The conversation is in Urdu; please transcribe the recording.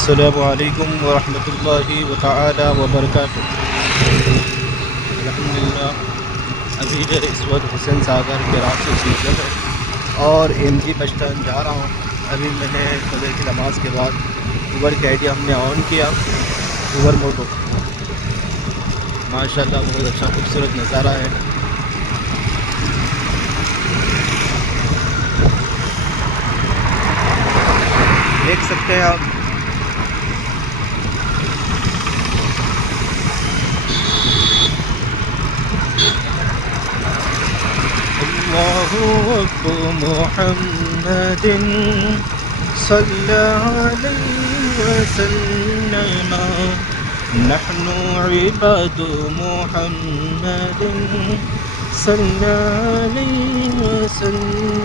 السلام علیکم ورحمۃ اللہ تعالی وبرکاتہ۔ الحمدللہ ابھی جو اس وقت حسین ساگر کے راستے سے نکل ہے اور ایم جی بس اسٹینڈ جا رہا ہوں۔ ابھی میں نے فجر کی نماز کے بعد اوبر کا آئیڈیا ہم نے آن کیا، اوبر موٹو۔ ماشاءاللہ بہت اچھا خوبصورت نظارہ ہے۔ دیکھ سکتے ہیں آپ۔ اللہ اکبر محمد صلی علیہ وسلم، نحن عباد محمد صلی علیہ وسلم۔